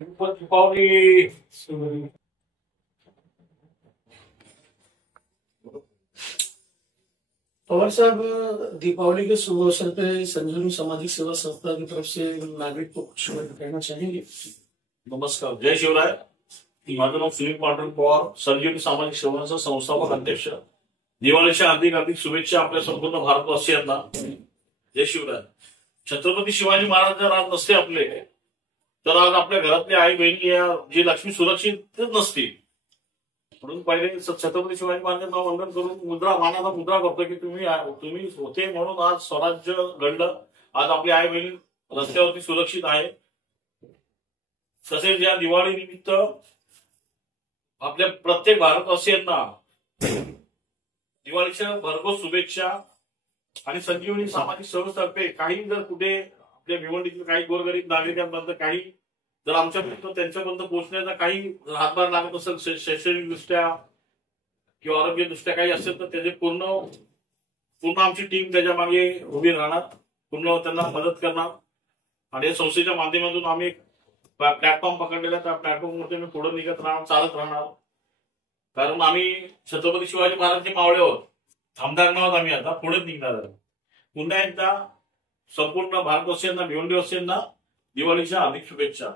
दीपावली पवार साहब, दीपावली के शुभ अवसर पे संजीवनी सामाजिक सेवा संस्था की तरफ से नागरिक को कुछ कहना चाहेंगे? नमस्कार, जय शिवराय. माझं नाव सुनील पांडुरंग पवार, संजीवनी सामाजिक सेवांचा संस्थापक अध्यक्ष. दिवाळीच्या हार्दिक हार्दिक शुभेच्छा आपल्या संपूर्ण भारतवासियांना. जय शिवराय. छत्रपती शिवाजी महाराज जर आज नसते आपले, तर आज आपल्या घरातल्या आई बहिणी या जी लक्ष्मी सुरक्षित नसती. म्हणून पहिले छत्रपती शिवाजी महाराजांना वंदन करून मानाचा मुद्रा करतो की तुम्ही होते म्हणून आज स्वराज्य घडलं. आज आपली आई बहिणी रस्त्यावरती सुरक्षित आहे. तसेच या दिवाळी निमित्त आपल्या प्रत्येक भारतवासियांना दिवाळीच्या भरघोस शुभेच्छा. आणि संजीवनी सामाजिक संस्थेतर्फे काही जर कुठे आपल्या भिवंडीतील काही गोरगरीब नागरिकांपर्यंत काही जर आमच्यापर्यंत त्यांच्यापर्यंत पोहोचण्याचा काही हातभार लागत असेल, शैक्षणिक दृष्ट्या किंवा आरोग्यदृष्ट्या काही असेल, तर त्याचे पूर्ण आमची टीम त्याच्या मागे उभी राहणार, पूर्ण त्यांना मदत करणार. आणि या संस्थेच्या माध्यमातून आम्ही एक प्लॅटफॉर्म पकडलेला, त्या प्लॅटफॉर्मवरती मी पुढे निघत राहणार, चालत राहणार. कारण आम्ही छत्रपती शिवाजी महाराजांचे मावळे आहोत, आमदार नावात आम्ही आता पुढे निघणार आहोत. पुन्हा एकदा संपूर्ण भारतवासियांना, भिवंडीवासियांना दिवाळीच्या हार्दिक शुभेच्छा.